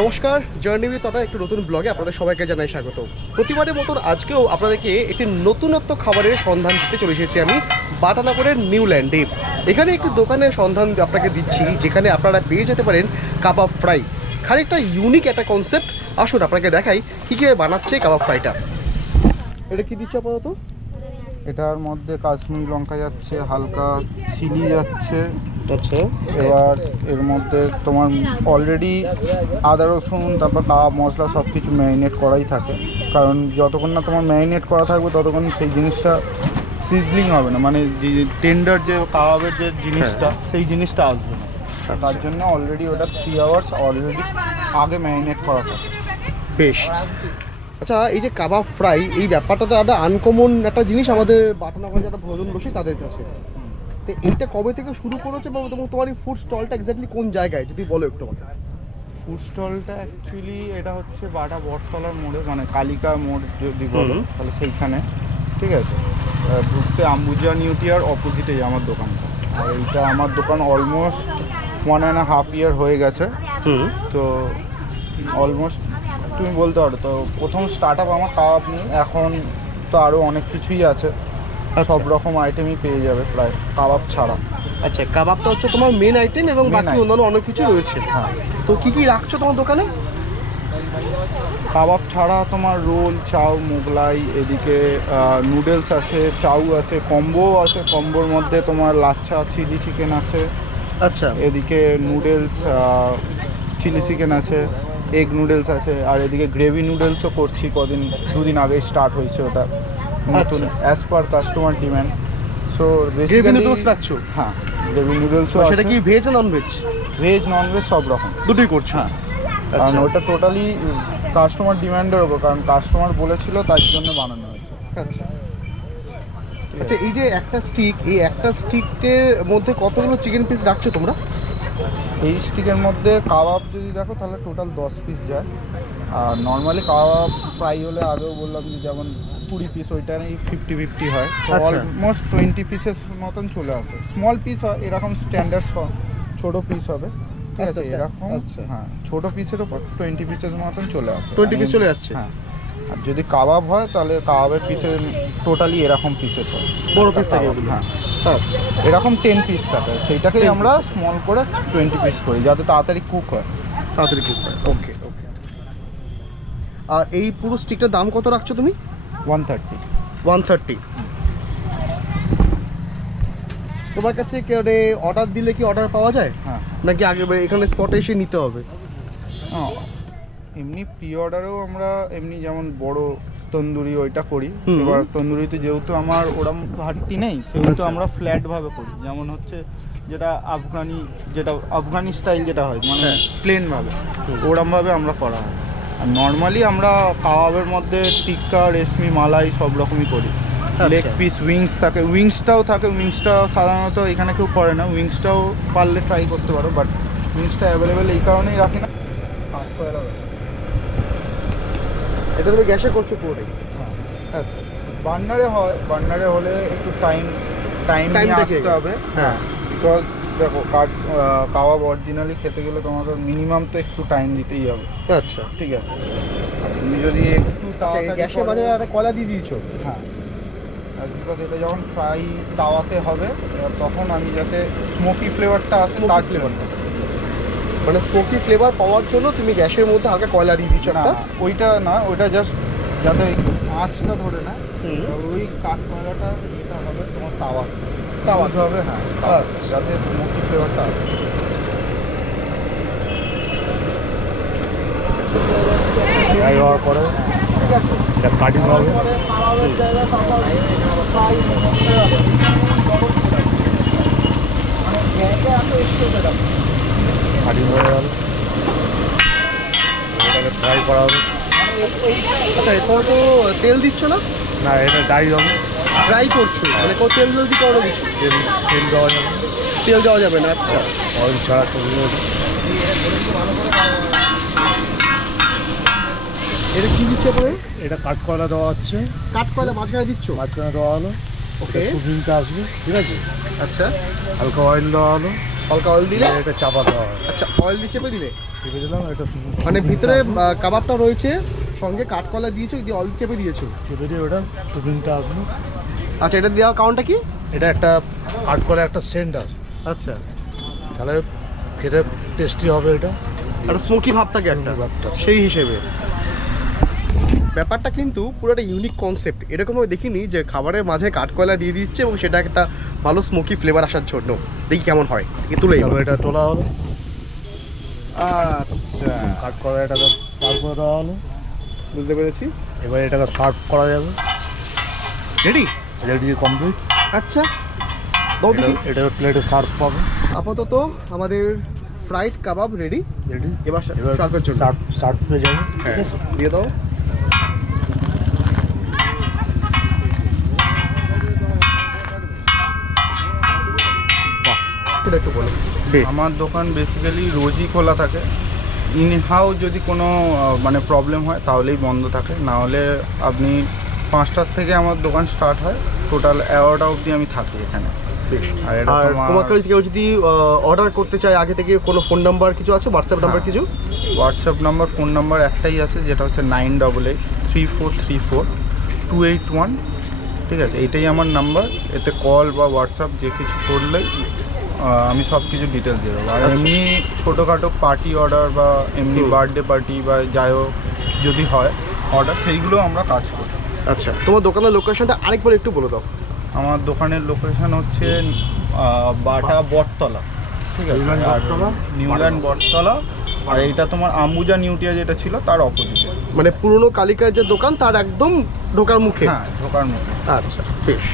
নমস্কার, journey with অটা একটু নতুন ব্লগে আপনাদের সবাইকে জানাই স্বাগত। প্রতিবারের মতন আজকেও আপনাদেরকে একটি নতুনত্ব খাবারের সন্ধান দিতে চলে এসেছি আমি বাটানগরের নিউল্যান্ডে। এখানে একটি দোকানের সন্ধান আপনাকে দিচ্ছি যেখানে আপনারা পেয়ে যেতে পারেন কাবাব ফ্রাই। খানিকটা ইউনিক একটা কনসেপ্ট। আসুন আপনাকে দেখাই কীভাবে বানাচ্ছে কাবাব ফ্রাইটা। এটা কি দিচ্ছে আপাতত? এটার মধ্যে কাশ্মীরি লঙ্কা যাচ্ছে, হালকা চিলি যাচ্ছে। আচ্ছা, এবার এর মধ্যে তোমার অলরেডি আদা রসুন তারপর কাবাব মশলা সব কিছু ম্যারিনেট করাই থাকে, কারণ যতক্ষণ না তোমার ম্যারিনেট করা থাকবে ততক্ষণ সেই জিনিসটা সিজলিং হবে না, মানে যে টেন্ডার যে কাবাবের যে জিনিসটা সেই জিনিসটা আসবে না। তার জন্য অলরেডি ওটা 3 আওয়ার্স অলরেডি আগে ম্যারিনেট করা থাকে। বেশ। আচ্ছা, এই যে কাবাব ফ্রাই এই ব্যাপারটা তো একটা আনকমন একটা জিনিস আমাদের বাটানগরে যারা ভোজন বসে তাদের কাছে। তো এইটা কবে থেকে শুরু করেছে এবং তোমার এই ফুড স্টলটা এক্স্যাক্টলি কোন জায়গায় যদি বলো একটু আমাকে। ফুড স্টলটা অ্যাকচুয়ালি এটা হচ্ছে বাটা বটতলার মোড়ে, মানে কালিকা মোড় যদি বলো তাহলে সেইখানে, ঠিক আছে। ঢুকতে আম্বুজা নিউটিয়ার অপোজিটেই আমার দোকানটা। আর এইটা আমার দোকান অলমোস্ট 1.5 ইয়ার হয়ে গেছে। তো অলমোস্ট তুমি বলতে পারো তো প্রথম স্টার্ট আপ আমার কাবাব নিয়ে, এখন তো আরও অনেক কিছুই আছে, সব রকম আইটেমই পেয়ে যাবে প্রায় কাবাব ছাড়া। আচ্ছা, কাবাবটা হচ্ছে তোমার মেন আইটেম এবং বাকি অন্যান্য অনেক কিছু রয়েছে। হ্যাঁ, তো কি কি রাখছো তোমার দোকানে? কাবাব ছাড়া তোমার রোল, চাউ, মোগলাই, এদিকে নুডলস আছে, চাউ আছে, কম্বোও আছে। কম্বোর মধ্যে তোমার লাচ্ছা চিলি চিকেন আছে। আচ্ছা, এদিকে নুডলস চিলি চিকেন আছে, এগ নুডলস আছে, আর এদিকে গ্রেভি নুডলসও করছি, দুদিন আগে স্টার্ট হয়েছে ওটা নতুন, as per customer demand. So gravy noodles রাখছো? হ্যাঁ, গ্রেভি নুডলসও। সেটা কি ভেজ না non veg? Veg non veg সব রকম দুটোই করছো? হ্যাঁ, কারণ ওটা টোটালি কাস্টমার ডিমান্ডের ওপর, কারণ কাস্টমার বলেছিল তার জন্য বানানো হয়েছে। আচ্ছা আচ্ছা, এই যে একটা স্টিক, এই একটা স্টিকের মধ্যে কতগুলো চিকেন পিস রাখছো তোমরা? এই স্টিকের মধ্যে কাবাব যদি দেখো তাহলে টোটাল 10 পিস যায়। আর নর্মালি কাবাব ফ্রাই হলে আগেও বললাম যে যেমন 20 পিস, ওইটা নেই 50-50 হয়। অলমোস্ট 20 পিসের মতন চলে আসে। স্মল পিস হয় এরকম, স্ট্যান্ডার্ড ছোটো পিস হবে, ঠিক আছে এরকম। হ্যাঁ, ছোটো পিসের ওপর 20 পিসের মতন চলে আসে, 20 পিস চলে আসছে। হ্যাঁ, আর যদি কাবাব হয় তাহলে কাবাবের পিসের টোটালি এরকম পিসেস হয়, বড় পিস থাকে। হ্যাঁ, আচ্ছা, এরকম 10 পিস থাকে, সেইটাকেই আমরা স্মল করে 20 পিস করি যাতে তাড়াতাড়ি কুক হয়। তাড়াতাড়ি কুক হয়। ওকে ওকে। আর এই পুরো স্টিকটার দাম কত রাখছো তুমি? 130। 130। তোমার কাছে কেউ অর্ডার দিলে কি অর্ডার পাওয়া যায়? হ্যাঁ, নাকি আগে এখানে স্পটে এসে নিতে হবে? এমনি প্রি অর্ডারেও আমরা এমনি যেমন বড় তন্দুরি ওইটা করি। এবার তন্দুরিতে যেহেতু আমার ওরম ঘাটতি নেই, সেহেতু আমরা ফ্ল্যাটভাবে করি। যেমন হচ্ছে যেটা আফগানি স্টাইল যেটা হয়, মানে প্লেনভাবে, ওরমভাবে আমরা করা হয়। আর নর্মালি আমরা কাবাবের মধ্যে টিক্কা, রেশমি, মালাই সব রকমই করি। লেগ পিস, উইংস থাকে, উইংসটাও থাকে। উইংসটা সাধারণত এখানে কেউ করে না, উইংসটাও পারলে ট্রাই করতে পারো, বাট উইংসটা অ্যাভেলেবেল এই কারণেই রাখি না। এটা তুমি গ্যাসে করছো পুরোটাই? হ্যাঁ, আচ্ছা। বার্নারে হয়, বার্নারে হলে একটু টাইম নিয়ে আসতে হবে। হ্যাঁ, বিকজ দেখো কাবাব অরিজিনালি খেতে গেলে তোমাকে মিনিমাম তো একটু টাইম দিতেই হবে। আচ্ছা, ঠিক আছে। তুমি যদি একটু গ্যাসের মাঝে একটা কয়লা দিয়ে দিয়েছো? হ্যাঁ, আর বিকজ এটা যখন ফ্রাই তাওয়াতে হবে, তখন আমি যাতে স্মোকি ফ্লেভারটা আসে, তার ফ্লেভারটা, মানে স্মোকি ফ্লেভার পাওয়ার জন্য তুমি গ্যাসের মধ্যে হালকা কয়লা দিয়ে দিচ্ছ? না, ওইটা না, ওইটা জাস্ট যাতে আঁচটা ধরে না, ওই কাঠ কয়লাটা যেটা হবে তোমার তাওয়া হবে। হ্যাঁ, যাতে স্মোকি ফ্লেভারটা আসে। ফ্রাই হওয়ার পরে এটা কাটিং হবে। কাটিং হয়ে গেল, এটাকে ফ্রাই করা হবে। আচ্ছা, এরপর তো তেল দিচ্ছ না? না, এটা ডাই হবে। ফ্রাই করছো মানে তেল জলদি করো দিচ্ছ? তেল দেওয়া যাবে না। তেল দেওয়া যাবে না? আচ্ছা, অয়েল ছাড়া চলবে। এটা কি দিচ্ছে পরে? এটা কাঠকয়লা দেওয়া হচ্ছে। কাঠকয়লা মাঝখানে দিচ্ছ? মাঝখানে দেওয়া হলো, ওকে, শুকিংটা আসবে, ঠিক আছে। আচ্ছা, হালকা অয়েল দেওয়া হলো, হালকা অয়েল দিলে এটা চাপা দেওয়া হবে। আচ্ছা, অয়েল দিয়ে চেপে দিলে? চেপে দিলাম এটা মানে ভিতরে কাবাবটা রয়েছে, সঙ্গে কাঠকলা দিয়েছো, দিয়ে অল চেপে দিয়েছো। চেপে দিয়ে ওটা শুটিংটা আসবে। আচ্ছা, এটা দেওয়ার কারণটা কি? এটা একটা কাঠকলা একটা সেন্ট আসবে, আচ্ছা, তাহলে খেতে টেস্টি হবে। এটা একটা স্মোকি ভাব থাকে একটা, ভাবটা সেই হিসেবে ব্যাপারটা কিন্তু পুরো একটা ইউনিক কনসেপ্ট। এরকমভাবে দেখিনি যে খাবারের মাঝে কাঠকয়লা দিয়ে দিচ্ছে এবং সেটা একটা ভালো স্মোকি ফ্লেভার আসার জন্য। দেখি কেমন হয়, দেখি তুলেই তারপর এটা তোলা হলো, আচ্ছা, কাঠকলা এটাকে তারপরে দেওয়া হলো। বুঝতে পেরেছি। এবার এটাকে সার্ভ করা যাবে। রেডি? Ready complete. আচ্ছা, দাও দেখি। এটা প্লেটে সার্ভ পাবে। আপাতত আমাদের ফ্রাইড কাবাব রেডি। রেডি, এবার এবার সার্ভের জন্য সার্ভ হয়ে যাবে। হ্যাঁ, দিয়ে দাও। বাহ, এটা একটু বলো। আমার দোকান বেসিক্যালি রোজই খোলা থাকে। ইন হাউ যদি কোনো মানে প্রবলেম হয় তাহলেই বন্ধ থাকে, না হলে আপনি 5টার থেকে আমার দোকান স্টার্ট হয়, টোটাল 11টা অবধি আমি থাকি এখানে। আর এটা আর তোমাকে কেউ যদি অর্ডার করতে চায় আগে থেকে, কোনো ফোন নাম্বার কিছু আছে, হোয়াটসঅ্যাপ নাম্বার কিছু? হোয়াটসঅ্যাপ নাম্বার, ফোন নাম্বার একটাই আছে, যেটা হচ্ছে 9883434281। ঠিক আছে, এইটাই আমার নাম্বার। এতে কল বা হোয়াটসঅ্যাপ যে কিছু করলেই আমি সব কিছু ডিটেলস দিয়ে দেবো। আর এমনি ছোটোখাটো পার্টি অর্ডার বা এমনি বার্থডে পার্টি বা যাই হোক যদি হয় অর্ডার, সেইগুলো আমরা কাজ করি। আচ্ছা, তোমার দোকানের লোকেশনটা আরেকবার একটু বলে দাও। আমার দোকানের লোকেশন হচ্ছে বাটা বটতলা। ঠিক আছে, নিউল্যান্ড বটতলা। আর এইটা তোমার আম্বুজা নিউটিয়া যেটা ছিল তার অপোজিটে, মানে পুরনো কালিকার যে দোকান তার একদম ঢোকার মুখে। হ্যাঁ, ঢোকার মুখে। আচ্ছা, বেশ।